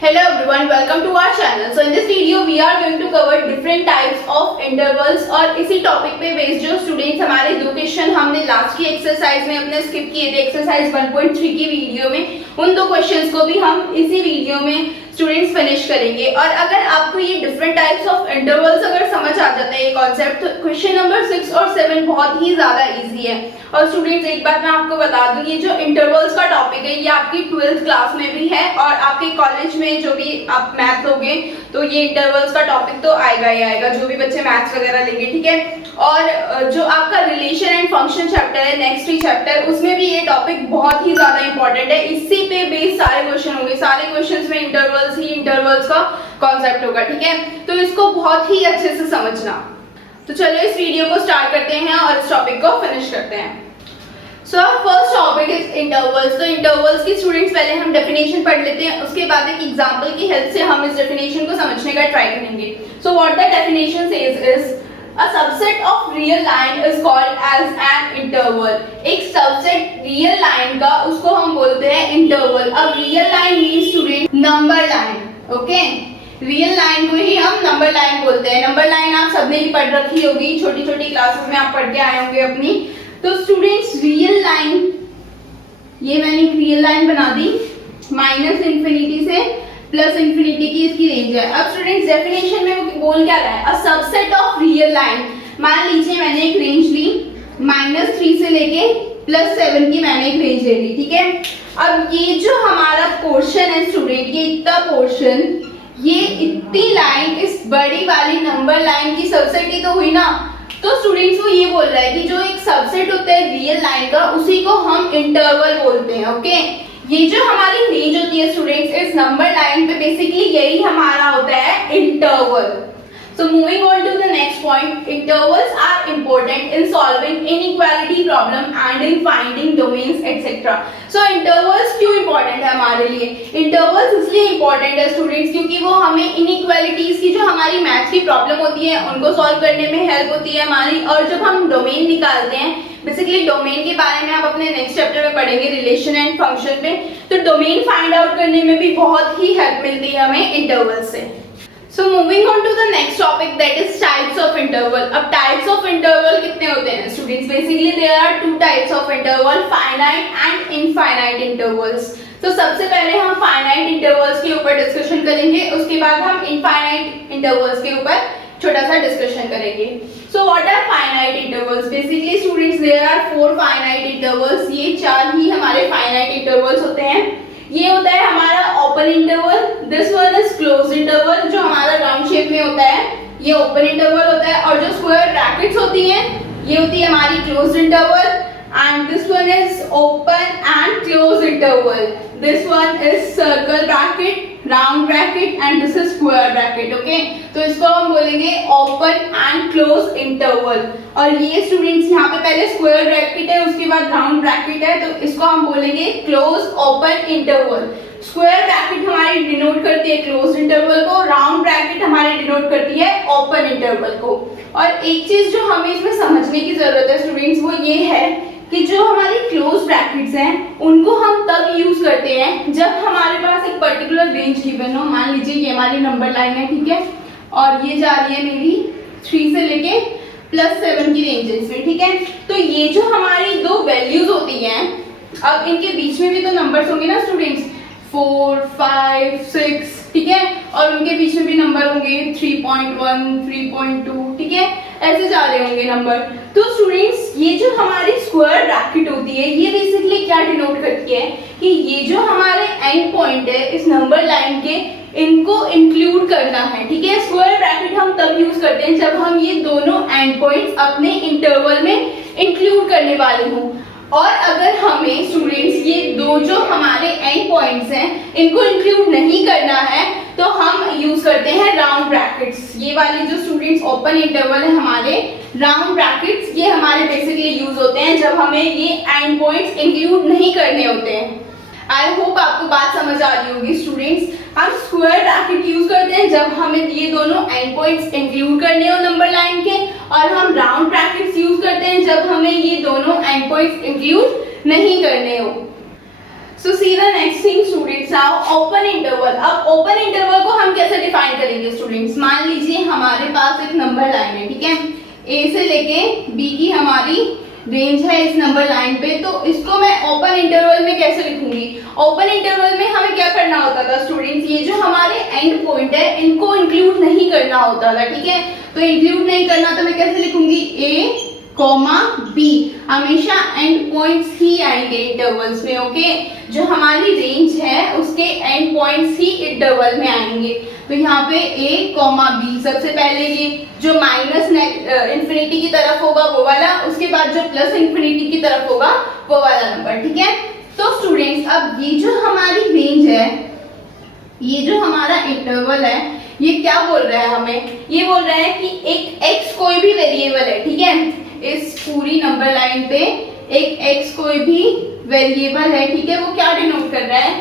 Hello everyone, welcome to our channel. So in this video we are going to cover different types of intervals और इसी topic पे based जो students हमारे दो question हमने last की एक्सरसाइज में अपने स्किप किए थे एक्सरसाइज 1.3 की वीडियो में, उन दो क्वेश्चंस को भी हम इसी वीडियो में स्टूडेंट्स फिनिश करेंगे। और अगर आपको ये डिफरेंट टाइप्स ऑफ इंटरवल्स अगर समझ आ जाता है ये कॉन्सेप्ट, तो क्वेश्चन नंबर 6 और 7 बहुत ही ज्यादा इजी है। और स्टूडेंट्स एक बात मैं आपको बता दूं, ये जो इंटरवल्स का टॉपिक है ये आपकी 12th क्लास में भी है और आपके कॉलेज में जो भी आप मैथ लोगे तो ये इंटरवल्स का टॉपिक तो आएगा ही आएगा, जो भी बच्चे मैथ्स वगैरह लेंगे, ठीक है। और जो आपका रिलेशन एंड फंक्शन चैप्टर है, नेक्स्ट 3 चैप्टर, उसमें भी ये टॉपिक बहुत ही ज्यादा इंपॉर्टेंट है। इसी पे बेस्ड सारे क्वेश्चन होंगे, सारे क्वेश्चंस में इंटरवल्स का कॉन्सेप्ट होगा, ठीक है। तो इसको बहुत ही अच्छे से समझना। तो चलो इस वीडियो को स्टार्ट करते हैं और इस टॉपिक को फिनिश करते हैं। So first topic is intervals. तो इंटरवल्स की स्टूडेंट्स पहले हम डेफिनेशन पढ़ लेते हैं, उसके बाद एक एग्जांपल की हेल्प से हम इस डेफिनेशन को समझने का ट्राई करेंगे। So what the definition says is A subset of real line is called as an interval. एक सबसेट रियल लाइन का उसको हम बोलते हैं इंटरवल। अब real line means student number line, okay. Real line को ही हम नंबर लाइन बोलते हैं। नंबर लाइन आप सबने भी पढ़ रखी होगी, छोटी छोटी क्लासेस में आप पढ़ के आए होंगे अपनी। तो स्टूडेंट्स रियल लाइन, ये मैंने एक रियल लाइन बना दी, माइनस इंफिनिटी से प्लस इंफिनिटी की इसकी रेंज है। अब स्टूडेंट्स डेफिनेशन में वो बोल क्या रहा है, a subset of real line. मान लीजिए मैंने एक रेंज ली, -3 से लेके +7 की मैंने एक रेंज ले ली, ठीक है। अब ये जो हमारा पोर्शन है स्टूडेंट, ये इतना पोर्शन, ये इतनी लाइन इस बड़ी वाली नंबर लाइन की सबसेट ही तो हुई ना। तो स्टूडेंट्स वो ये बोल रहा है कि जो एक सबसेट होता है रियल लाइन का, उसी को हम इंटरवल बोलते हैं, ओके। ये जो हमारी रेंज होती है स्टूडेंट्स इस नंबर लाइन पे, बेसिकली यही हमारा होता है interval. So moving on to the next point, intervals are important in solving inequality problem and in finding domains etc. So intervals क्यों important है हमारे लिए? Intervals इसलिए important है स्टूडेंट्स क्योंकि वो हमें inequalities की जो हमारी मैथ्स की प्रॉब्लम होती है उनको सॉल्व करने में हेल्प होती है हमारी। और जब हम डोमेन निकालते हैं, बेसिकली डोमेन के बारे में आप अपने नेक्स्ट चैप्टर में पढ़ेंगे रिलेशन एंड फंक्शन में, तो डोमेन फाइंड आउट करने में भी बहुत ही हेल्प मिलती है हमें इंटरवल से। So moving on to the next topic, that is types of interval. अब types of interval कितने होते हैं students? Basically there are 2 types of interval, finite and infinite intervals. तो सबसे पहले हम finite intervals के ऊपर डिस्कशन करेंगे, उसके बाद हम infinite intervals के ऊपर छोटा सा डिस्कशन करेंगे। So what are finite intervals? Basically students there are 4 finite intervals. ये 4 ही हमारे finite intervals होते हैं। ये होता है हमारा open interval, this one is close interval, जो हमारा राउंड शेप में होता है ये ओपन इंटरवल होता है। और जो स्क्वायर ब्रैकेट्स होती हैं ये होती है हमारी close interval. And this one is open and close interval, this one is circle bracket, round bracket and this is square bracket, okay. तो इसको हम बोलेंगे ओपन एंड क्लोज इंटरवल। और ये स्टूडेंट्स यहाँ पे पहले स्क्वायर ब्रैकेट है, उसके बाद राउंड ब्रैकेट है, तो इसको हम बोलेंगे close open interval. Square bracket हमारी डिनोट करती है क्लोज इंटरवल को, राउंड ब्रैकेट हमारी डिनोट करती है ओपन इंटरवल को। और एक चीज जो हमें इसमें समझने की जरूरत है स्टूडेंट्स, वो ये है कि जो हमारी क्लोज ब्रैकेट्स हैं उनको हम तब यूज करते हैं जब हमारे पास एक पर्टिकुलर रेंज गिवन हो। मान लीजिए ये हमारी नंबर लाइन है, ठीक है, और ये जा रही है मेरी 3 से लेके +7 की रेंजेस में, ठीक है। तो ये जो हमारी दो वैल्यूज होती हैं, अब इनके बीच में भी तो नंबर्स होंगे ना स्टूडेंट्स, 4, 5, 6, ठीक है, और उनके बीच में भी नंबर होंगे 3.1, 3.2, ठीक है, ऐसे जा रहे होंगे नंबर। तो स्टूडेंट्स ये जो हमारी स्क्वायर ब्रैकेट होती है ये बेसिकली क्या डिनोट करती है कि ये जो हमारे एंड पॉइंट है इस नंबर लाइन के, इनको इंक्लूड करना है, ठीक है। स्क्वायर ब्रैकेट हम तब यूज करते हैं जब हम ये दोनों एंड पॉइंट्स अपने इंटरवल में इंक्लूड करने वाले हों। और अगर हमें स्टूडेंट्स ये दो जो हमारे एंड पॉइंट्स हैं इनको इंक्लूड नहीं करना है तो हम यूज करते हैं राउंड ब्रैकेट्स। ये वाली जो स्टूडेंट्स ओपन इंटरवल है हमारे, राउंड ब्रैकेट्स ये हमारे बेसिकली यूज होते हैं जब हमें ये एंड पॉइंट्स इंक्लूड नहीं करने होते हैं। आई होप आपको बात समझ आ रही होगी स्टूडेंट्स। हम स्क्वायर ब्रैकेट यूज करते हैं जब हमें ये दोनों एंड पॉइंट्स इंक्लूड करने हो नंबर लाइन के, और हम राउंड ब्रैकेट्स यूज करते हैं जब हमें ये दोनों एंड पॉइंट्स इंक्लूड नहीं करने हो। So see the next thing students, now open interval. अब ओपन इंटरवल को हम कैसे डिफाइन करेंगे स्टूडेंट्स? मान लीजिए हमारे पास एक नंबर लाइन है, ठीक है, ए से लेके बी की हमारी रेंज है इस नंबर लाइन पे, तो इसको मैं ओपन इंटरवल में कैसे लिखूंगी? ओपन इंटरवल में हमें क्या करना होता था स्टूडेंट्स, ये जो हमारे एंड पॉइंट है इनको इंक्लूड नहीं करना होता था, ठीक है। तो इंक्लूड नहीं करना तो मैं कैसे लिखूंगी? ए कॉमा बी, हमेशा एंड पॉइंट्स ही आएंगे इंटरवल्स में, ओके। जो हमारी रेंज है उसके एंड पॉइंट्स ही इंटरवल में आएंगे। तो यहाँ पे ए कॉमा बी, सबसे पहले ये जो माइनस इंफिनिटी की तरफ होगा वो वाला, उसके बाद जो प्लस इंफिनिटी की तरफ होगा वो वाला नंबर, ठीक है। तो स्टूडेंट्स अब ये जो हमारी रेंज है, ये जो हमारा इंटरवल है, ये क्या बोल रहा है हमें? ये बोल रहा है कि एक x कोई भी वेरिएबल है, ठीक है, इस पूरी नंबर लाइन पे एक x कोई भी वेरिएबल है, ठीक है। वो क्या डिनोट कर रहा है?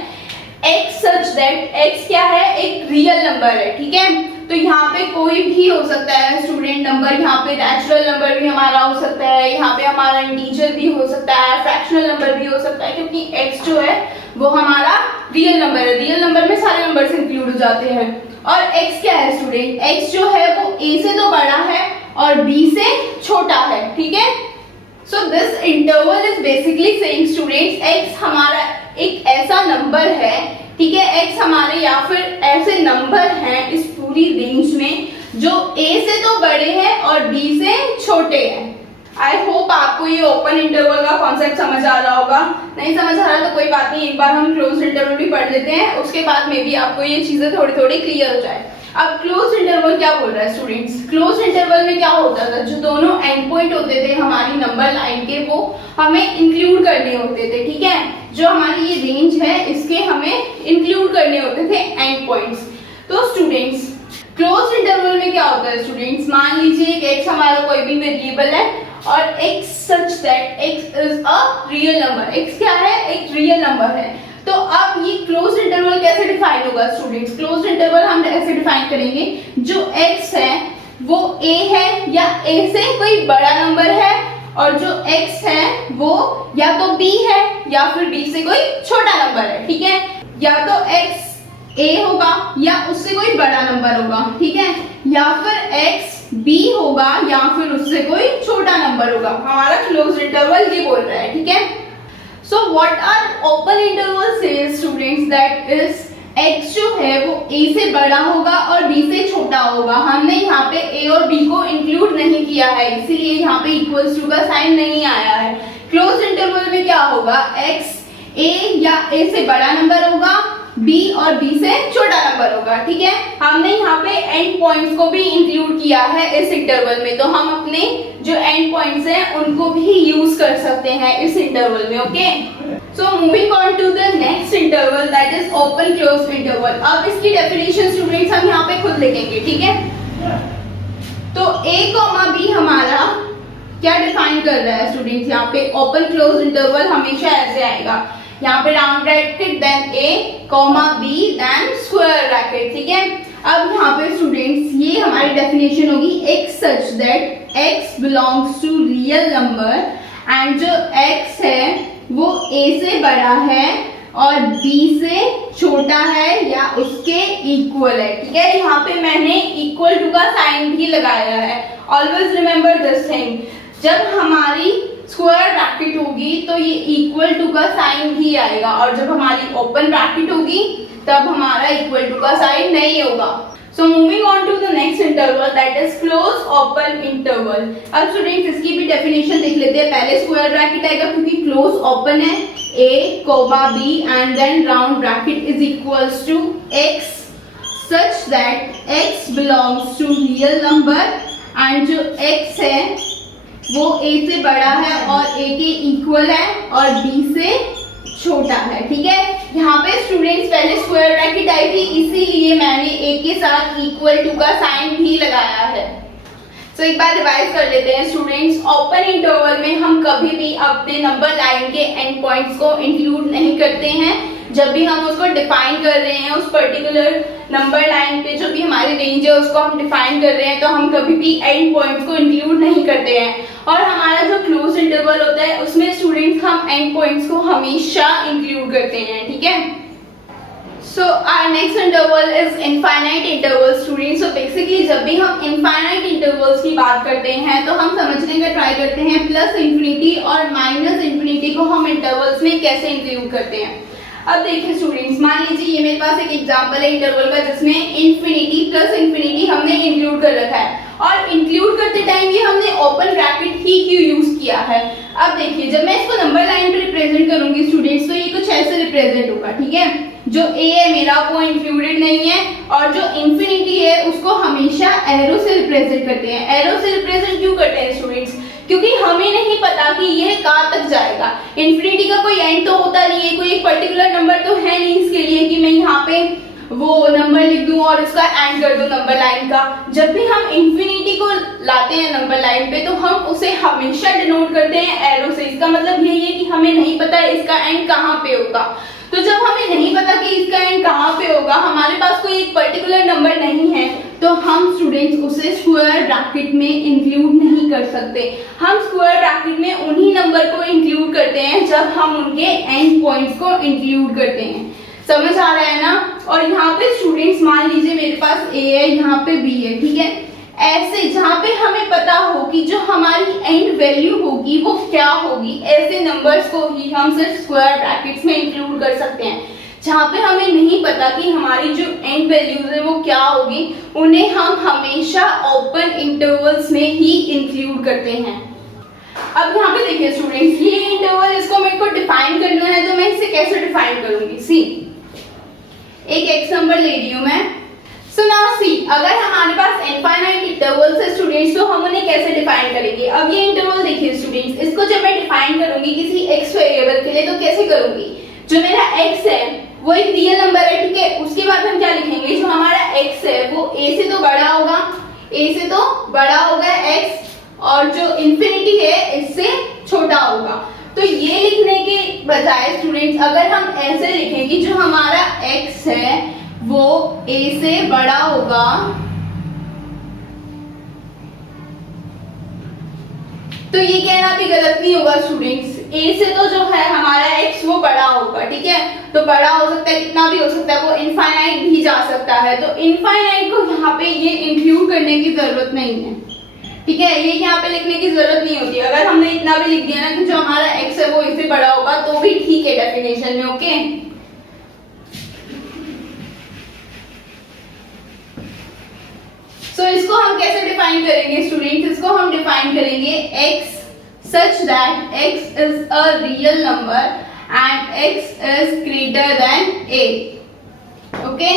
x सच दैट x क्या है? एक रियल नंबर है, ठीक है। तो यहाँ पे कोई भी हो सकता है स्टूडेंट नंबर, यहाँ पे नेचुरल नंबर भी हमारा हो सकता है, यहाँ पे हमारा इंटीजर भी हो सकता है, फ्रैक्शनल नंबर भी हो सकता है, क्योंकि x जो है वो हमारा रियल नंबर है। रियल नंबर में सारे नंबर्स इंक्लूड हो जाते हैं। और x क्या है स्टूडेंट? x जो है वो a से तो बड़ा है और b से छोटा है, ठीक है। So this interval is basically saying students, x हमारा एक ऐसा नंबर है, ठीक है, x हमारे या फिर ऐसे नंबर हैं इस पूरी रेंज में जो a से तो बड़े हैं और b से छोटे हैं। आई होप आपको ये ओपन इंटरवल का कॉन्सेप्ट समझ आ रहा होगा। नहीं समझ आ रहा तो कोई बात नहीं, एक बार हम क्लोज इंटरवल भी पढ़ लेते हैं, उसके बाद में भी आपको ये चीजें थोड़ी थोड़ी क्लियर हो जाए। अब क्लोज इंटरवल क्या बोल रहा है स्टूडेंट्स? क्लोज इंटरवल में क्या होता था, जो दोनों एंड पॉइंट होते थे हमारी नंबर लाइन के वो हमें इंक्लूड करने होते थे, ठीक है। जो हमारी ये रेंज है इसके हमें इंक्लूड करने होते थे एंड पॉइंट्स। तो स्टूडेंट्स क्लोज इंटरवल में क्या होता है स्टूडेंट्स? मान लीजिए एक x हमारा कोई भी वेरिएबल है और x such that x is a real number. x क्या है? एक रियल नंबर है। तो अब ये क्लोज इंटरवल कैसे डिफाइन होगा स्टूडेंट्स? क्लोज इंटरवल हम ऐसे डिफाइन करेंगे, जो x है वो a है या a से कोई बड़ा नंबर है, और जो x है वो या तो b है या फिर b से कोई छोटा नंबर है, ठीक है। या तो x a होगा या उससे कोई बड़ा नंबर होगा, ठीक है, या फिर x b होगा या फिर उससे कोई छोटा नंबर होगा। हमारा क्लोज इंटरवल ये बोल रहा है, ठीक है। So what our open interval says students, that is x जो है वो a से बड़ा होगा और b से छोटा होगा। हमने यहाँ पे a और b को इंक्लूड नहीं किया है, इसीलिए यहाँ पे इक्वल्स टू का साइन नहीं आया है। क्लोज इंटरवल में क्या होगा? x a या a से बड़ा नंबर होगा, b और b से छोटा नंबर होगा, ठीक है। हमने यहाँ पे एंड पॉइंट्स को भी इंक्लूड किया है इस इंटरवल में, तो हम अपने जो एंड पॉइंट्स हैं उनको भी यूज कर सकते हैं इस इंटरवल में, okay. So moving on to the next interval, that is open close interval. अब इसकी डेफिनेशन स्टूडेंट्स हम यहाँ पे खुद लिखेंगे, ठीक है। तो a कॉमा b हमारा क्या डिफाइन कर रहा है स्टूडेंट्स? यहाँ पे ओपन क्लोज इंटरवल हमेशा ऐसे आएगा, यहाँ पे round bracket then a comma b then square bracket, ठीक है। अब यहाँ पे स्टूडेंट्स ये हमारी डेफिनेशन होगी x such that x belongs to real number and जो x है वो a से बड़ा है और b से छोटा है या उसके इक्वल है, ठीक है। यहाँ पे मैंने इक्वल टू का साइन भी लगाया है। ऑलवेज रिमेम्बर दिस थिंग, जब हमारी स्क्वायर ब्रैकेट होगी तो ये इक्वल टू का साइन भी आएगा, और जब हमारी ओपन ब्रैकेट होगी तब हमारा इक्वल टू का साइन नहीं होगा। So moving on to the next interval, that is close open interval. अब स्टूडेंट्स इसकी भी डेफिनेशन देख लेते हैं। पहले स्क्वायर ब्रैकेट आएगा क्योंकि क्लोज ओपन है, a comma b and then round bracket is equals to x such that x belongs to real number and जो x है वो a से बड़ा है और a के इक्वल है और b से छोटा है, ठीक है। यहाँ पे स्टूडेंट्स पहले स्क्वायर ब्रैकेट आई थी, इसीलिए मैंने a के साथ इक्वल टू का साइन भी लगाया है। तो एक बार रिवाइज कर लेते हैं स्टूडेंट्स। ओपन इंटरवल में हम कभी भी अपने नंबर लाइन के एंड पॉइंट्स को इंक्लूड नहीं करते हैं। जब भी हम उसको डिफाइन कर रहे हैं, उस पर्टिकुलर नंबर लाइन पे जो भी हमारी रेंज है उसको हम डिफाइन कर रहे हैं, तो हम कभी भी एंड पॉइंट्स को इंक्लूड नहीं करते हैं। और हमारा जो क्लोज इंटरवल होता है उसमें स्टूडेंट्स हम एंड पॉइंट्स को हमेशा इंक्लूड करते हैं, ठीक है। So our next interval is infinite interval students. So basically जब भी हम infinite intervals की बात करते हैं तो हम समझने का ट्राई करते हैं प्लस इंफिनिटी और माइनस इंफिनिटी को हम इंटरवल्स में कैसे इंक्लूड करते हैं। अब देखिए स्टूडेंट्स, मान लीजिए ये मेरे पास एक एग्जांपल है इंटरवल का जिसमें इंफिनिटी प्लस इंफिनिटी हमने इंक्लूड कर रखा है, और इंक्लूड करते टाइम ये हमने ओपन ब्रैकेट ही क्यों यूज किया है। अब देखिए जब मैं इसको नंबर लाइन पे रिप्रेजेंट करूंगी स्टूडेंट्स तो ये कुछ ऐसे रिप्रेजेंट होगा, ठीक है। जो a है मेरा वो इंक्लूडेड नहीं है, और जो इंफिनिटी है उसको हमेशा एरो से रिप्रेजेंट करते हैं। एरो से रिप्रेजेंट क्यों करते हैं स्टूडेंट्स, क्योंकि हमें नहीं पता कि यह कहाँ तक जाएगा। इंफिनिटी का कोई एंड तो होता नहीं है, कोई एक पर्टिकुलर नंबर तो है नहीं इसके लिए कि मैं यहाँ पे वो नंबर लिख दूं और इसका एंड कर दूं नंबर लाइन का। जब भी हम इंफिनिटी को लाते हैं नंबर लाइन पे तो हम उसे हमेशा डिनोट करते हैं एरो से। इसका मतलब यही है कि हमें नहीं पता इसका एंड कहाँ पे होगा। तो जब हमें नहीं पता कि इसका एंड कहाँ पे होगा, हमारे पास कोई एक पर्टिकुलर नंबर नहीं है, तो हम स्टूडेंट्स उसे स्क्वायर ब्रैकेट में इंक्लूड नहीं कर सकते। हम स्क्वायर ब्रैकेट में उन्हीं नंबर को इंक्लूड करते हैं जब हम उनके एंड पॉइंट्स को इंक्लूड करते हैं। समझ आ रहा है ना। और यहाँ पे स्टूडेंट्स मान लीजिए मेरे पास a है, यहाँ पे b है, ठीक है। ऐसे जहाँ पे हमें पता हो कि जो हमारी एंड वैल्यू होगी वो क्या होगी, ऐसे नंबर्स को ही हम सिर्फ स्क्वायर ब्रैकेट्स में इंक्लूड कर सकते हैं। जहाँ पे हमें नहीं पता कि हमारी जो एंड वैल्यूज है वो क्या होगी, उन्हें हम हमेशा ओपन इंटरवल्स में ही इंक्लूड करते हैं। अब यहाँ पे देखिए स्टूडेंट्स, ये इंटरवल इसको मेरे को डिफाइन करना है, तो मैं इसे कैसे डिफाइन करूंगी। सी, एक x नंबर ले रही हूँ मैं। सो नाउ सी, अगर हमारे पास इनफाइनाइट इंटरवल्स है स्टूडेंट्स तो हम उन्हें कैसे डिफाइन करेंगे। अब ये इंटरवल देखिए स्टूडेंट्स, इसको जब मैं डिफाइन करूंगी किसी x वेरिएबल के लिए तो कैसे करूंगी। जो मेरा x है वो एक रियल नंबर है, ठीक है। उसके बाद हम क्या लिखेंगे, जो हमारा x है वो a से तो बड़ा होगा, a से तो बड़ा होगा x, और जो इंफिनिटी है इससे छोटा होगा। तो ये लिखने के बजाय स्टूडेंट्स अगर हम ऐसे लिखें कि जो हमारा x है वो a से बड़ा होगा, तो ये कहना भी गलत नहीं होगा स्टूडेंट्स। a से तो जो है हमारा x वो बड़ा होगा, ठीक है। तो बड़ा हो सकता है, कितना भी हो सकता है, वो इनफाइनाइट भी जा सकता है। तो इनफाइनाइट को यहाँ पे ये इंक्लूड करने की जरूरत नहीं है, ठीक है। ये यहाँ पे लिखने की जरूरत नहीं होती। अगर हमने इतना भी लिख दिया ना कि जो हमारा x है वो इससे बड़ा होगा तो भी ठीक है डेफिनेशन में, ओके। सो इसको हम कैसे डिफाइन करेंगे स्टूडेंट्स, इसको हम डिफाइन करेंगे x such that x is a real number and x is greater than a, okay।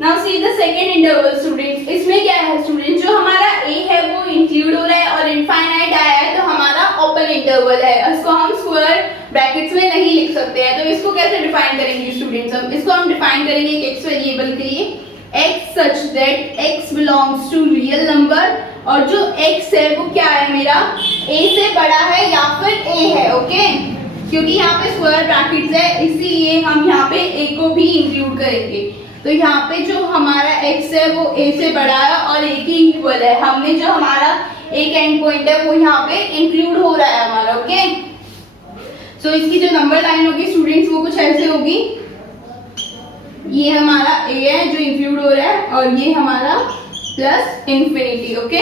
Now see the second interval students, इसमें क्या है स्टूडेंट्स, जो हमारा a है वो इंक्लूड हो रहा है और इनफाइनाइट आया है तो हमारा ओपन इंटरवल है, इसको हम स्क्वायर ब्रैकेट्स में नहीं लिख सकते हैं। तो इसको कैसे डिफाइन करेंगे स्टूडेंट्स, हम इसको हम डिफाइन करेंगे एक x वेरिएबल के लिए, x such that x belongs to real number, और जो x है वो क्या है मेरा a से बड़ा है या फिर a है, ओके। क्योंकि यहाँ पे स्क्वायर ब्रैकेट्स है इसीलिए हम यहाँ पे a को भी इंक्लूड करेंगे। तो यहाँ पे जो हमारा x है वो a से बड़ा है और a की इक्वल है। हमने जो हमारा एक एंड पॉइंट है वो यहाँ पे इंक्लूड हो रहा है हमारा, ओके। सो इसकी जो नंबर लाइन होगी स्टूडेंट्स वो कुछ ऐसे होगी, ये हमारा a है जो इंक्लूड हो रहा है और ये हमारा plus infinity, okay.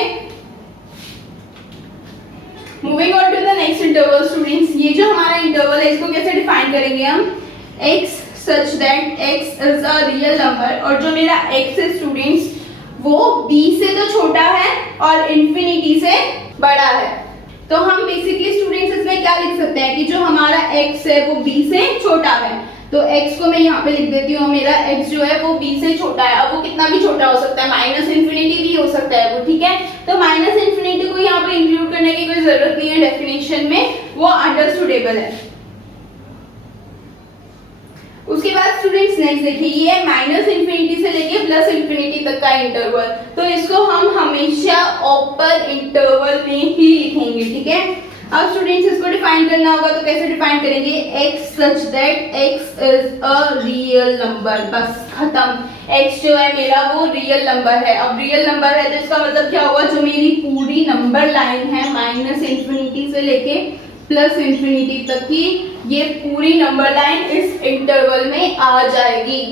Moving on to the next interval students, ये जो हमारा इंटरवल है इसको कैसे डिफाइन करेंगे हम, x such that x is a real number, और जो मेरा x है स्टूडेंट्स वो b से तो छोटा है और इंफिनिटी से बड़ा है। तो हम बेसिकली स्टूडेंट्स इसमें क्या लिख सकते हैं कि जो हमारा x है वो b से छोटा है। तो x को मैं यहाँ पे लिख देती हूँ, मेरा x जो है वो b से छोटा है। अब वो कितना भी छोटा हो सकता है, माइनस इंफिनिटी भी हो सकता है वो, ठीक है। तो माइनस इंफिनिटी को यहाँ पे इंक्लूड करने की कोई जरूरत नहीं है डेफिनेशन में, वो अंडरस्टूडेबल है। उसके बाद स्टूडेंट्स नेक्स्ट देखिए, ये है माइनस इंफिनिटी से लेके प्लस इंफिनिटी तक का इंटरवल। तो इसको हम हमेशा ओपन इंटरवल में ही लिखेंगे, ठीक है। अब स्टूडेंट्स इसको डिफाइन करना होगा, तो कैसे डिफाइन करेंगे, x such that x is a real number, बस खत्म। x जो है मेरा वो रियल नंबर है। अब रियल नंबर है तो इसका मतलब क्या होगा, जो मेरी पूरी नंबर लाइन है माइनस इंफिनिटी से लेके प्लस इंफिनिटी तक की, ये पूरी नंबर लाइन इस इंटरवल में आ जाएगी।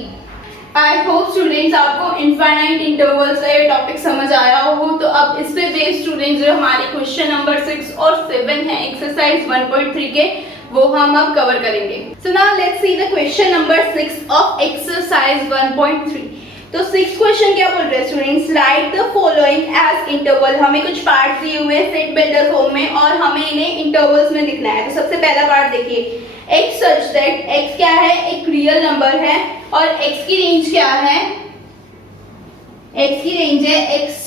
आई होप स्टूडेंट्स आपको इनफाइनाइट इंटरवल्स का ये टॉपिक समझ आया हो। तो अब इस पे बेस्ड स्टूडेंट्स जो हमारे क्वेश्चन नंबर 6 और 7 है एक्सरसाइज 1.3 के, वो हम अब कवर करेंगे। So now let's see the question number 6 of exercise 1.3। तो 6 क्वेश्चन क्या बोल रहे हैं students, write the following as interval. हमें कुछ पार्ट दिए हुए हैं सेट बिल्डर फॉर्म में और हमें इन्हें इंटरवल्स में लिखना है। तो सबसे पहला पार्ट देखिए, x सच दैट x क्या है, एक रियल नंबर है और x की रेंज क्या है, x की रेंज है x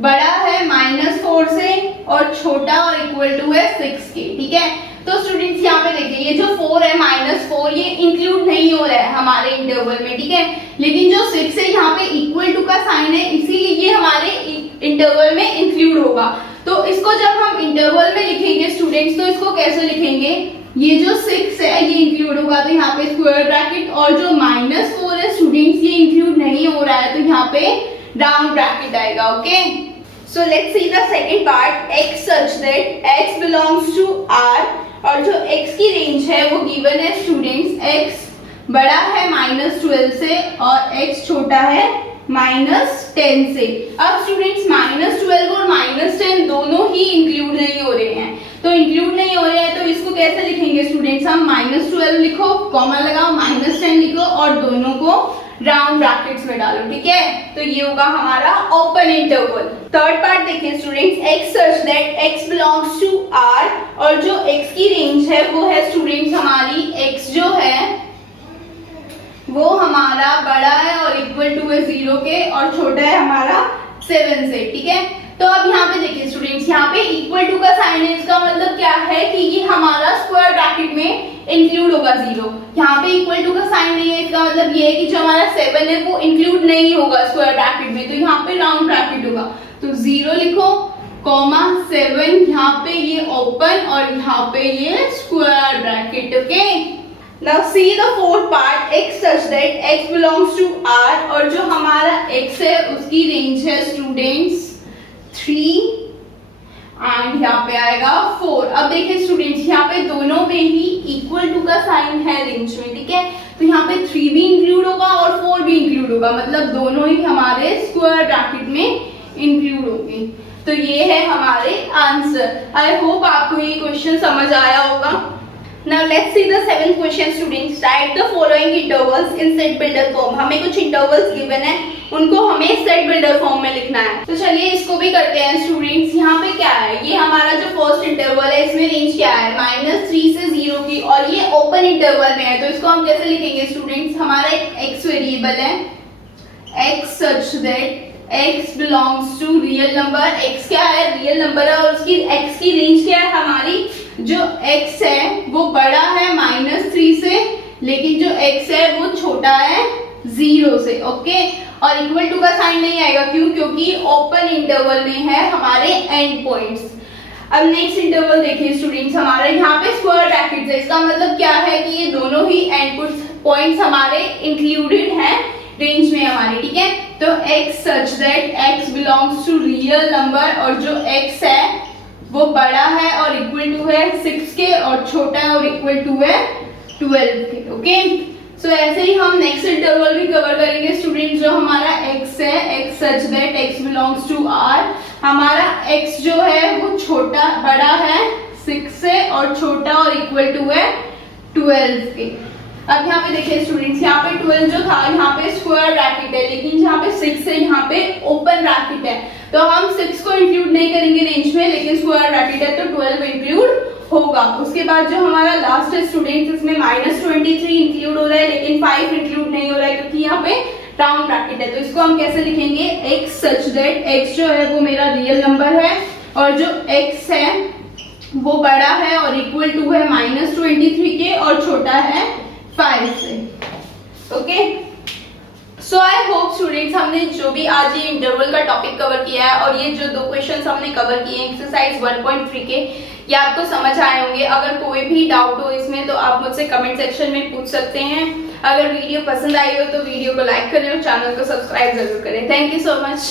बड़ा है -4 से और छोटा और इक्वल टू है 6 के, ठीक है। तो स्टूडेंट्स यहाँ पे देखिए, ये जो 4 है -4 ये इंक्लूड नहीं हो रहा है हमारे इंटरवल में, ठीक है। लेकिन जो 6 है यहाँ पे इक्वल टू का साइन है, इसीलिए ये हमारे इंटरवल में इंक्लूड होगा। तो इसको जब हम इंटरवल में लिखेंगे स्टूडेंट्स, तो इसको कैसे लिखेंगे, ये जो 6 है ये इंक्लूड होगा तो यहाँ पे स्क्वायर ब्रैकेट, और जो -4 है स्टूडेंट्स ये इंक्लूड नहीं हो रहा है तो यहाँ पे राउंड ब्रैकेट आएगा, okay. So let's see the second part, x such that x belongs to R, और जो x की रेंज है वो गिवन है स्टूडेंट्स, x बड़ा है -12 से और x छोटा है -10 से। अब स्टूडेंट्स -12 और -10 दोनों ही इंक्लूड नहीं हो रहे हैं, तो इंक्लूड नहीं हो रहे हैं तो इसको कैसे लिखेंगे स्टूडेंट्स, हम -12 लिखो, कॉमा लगाओ, -10 लिखो और दोनों को राउंड ब्रैकेट्स में डालो, ठीक है। तो ये होगा हमारा ओपन इंटरवल। थर्ड पार्ट देखिए students, x such that x belongs to R, और जो x की रेंज है वो है स्टूडेंट्स हमारी, x जो है वो हमारा बड़ा है और इक्वल टू है 0 के और छोटा है हमारा 7 से, ठीक है। तो अब यहाँ पे देखिए स्टूडेंट्स, यहाँ पे इक्वल टू का साइन है, इसका मतलब क्या है कि ये हमारा स्क्वायर ब्रैकेट में इंक्लूड होगा 0। यहाँ पे इक्वल टू का साइन नहीं है, इसका मतलब ये है कि जो हमारा 7 है वो इंक्लूड नहीं होगा स्क्वायर ब्रैकेट में, तो यहाँ पे राउंड ब्रैकेट होगा। तो 0 लिखो, कॉमा 7, यहाँ पे ये ओपन और यहाँ पे ये square bracket, okay. Now see the fourth part, x such that x belongs to R, और जो हमारा x है उसकी रेंज है स्टूडेंट्स 3 एंड यहाँ पे आएगा 4। अब देखिए स्टूडेंट्स, यहाँ पे दोनों में ही इक्वल टू का साइन है रेंज में, ठीक है। तो यहाँ पे 3 भी इंक्लूड होगा और 4 भी इंक्लूड होगा, मतलब दोनों ही हमारे स्क्वायर ब्रैकेट में इंक्लूड होंगे। तो ये है हमारे आंसर। आई होप आपको ये क्वेश्चन समझ आया होगा। Now let's see the 7th question students. Write the following intervals in set builder form. हमें कुछ intervals given है, उनको हमें set builder form में लिखना है। तो चलिए इसको भी करते हैं स्टूडेंट्स। यहाँ पे क्या है, ये हमारा जो फर्स्ट इंटरवल है इसमें रेंज क्या है, -3 से 0 की, और ये ओपन इंटरवल में है। तो इसको हम कैसे लिखेंगे स्टूडेंट्स, हमारा एक x वेरिएबल है, x such that x belongs to real number, x क्या है रियल नंबर है और उसकी x की रेंज क्या है, हमारी जो x है वो बड़ा है -3 से, लेकिन जो x है वो छोटा है 0 से, ओके। और इक्वल टू का साइन नहीं आएगा, क्यों, क्योंकि ओपन इंटरवल में है हमारे एंड पॉइंट्स। अब नेक्स्ट इंटरवल देखिए स्टूडेंट्स, हमारे यहाँ पे स्क्वायर ब्रैकेट्स है, इसका मतलब क्या है कि ये दोनों ही एंड पॉइंट्स हमारे इंक्लूडेड हैं रेंज में हमारी, ठीक है। तो x such that x belongs to real number, और जो x है वो बड़ा है और इक्वल टू है 6 के और छोटा है और इक्वल टू है 12 के, ओके। सो ऐसे ही हम नेक्स्ट इंटरवल भी कवर करेंगे स्टूडेंट्स। जो हमारा x है, x such that x belongs to R, हमारा x जो है वो छोटा बड़ा है 6 से और छोटा और इक्वल टू है 12 के। अब यहाँ पे देखिए स्टूडेंट्स, यहाँ पे 12 जो था यहाँ पे स्क्वायर ब्रैकेट है, लेकिन यहाँ पे 6 है यहाँ पे ओपन ब्रैकेट है, तो हम 6 को इंक्लूड नहीं करेंगे रेंज में, लेकिन स्क्वायर ब्रैकेट है तो 12 इंक्लूड होगा। उसके बाद जो हमारा लास्ट है स्टूडेंट्स, इसमें -23 इंक्लूड हो रहा है, लेकिन 5 इंक्लूड नहीं हो रहा है क्योंकि यहाँ पे राउंड ब्रैकेट है। तो इसको हम कैसे लिखेंगे, x सच दैट x जो है वो मेरा रियल नंबर है और जो x है वो बड़ा है और इक्वल टू है -23 के और छोटा है 5 से, okay. So I hope students हमने जो भी आज ये इंटरवल का टॉपिक कवर किया है और ये जो 2 क्वेश्चंस हमने कवर किए हैं एक्सरसाइज 1.3 के, ये आपको समझ आए होंगे। अगर कोई भी डाउट हो इसमें तो आप मुझसे कमेंट सेक्शन में पूछ सकते हैं। अगर वीडियो पसंद आई हो तो वीडियो को लाइक करें और चैनल को सब्सक्राइब जरूर करें। Thank you so much.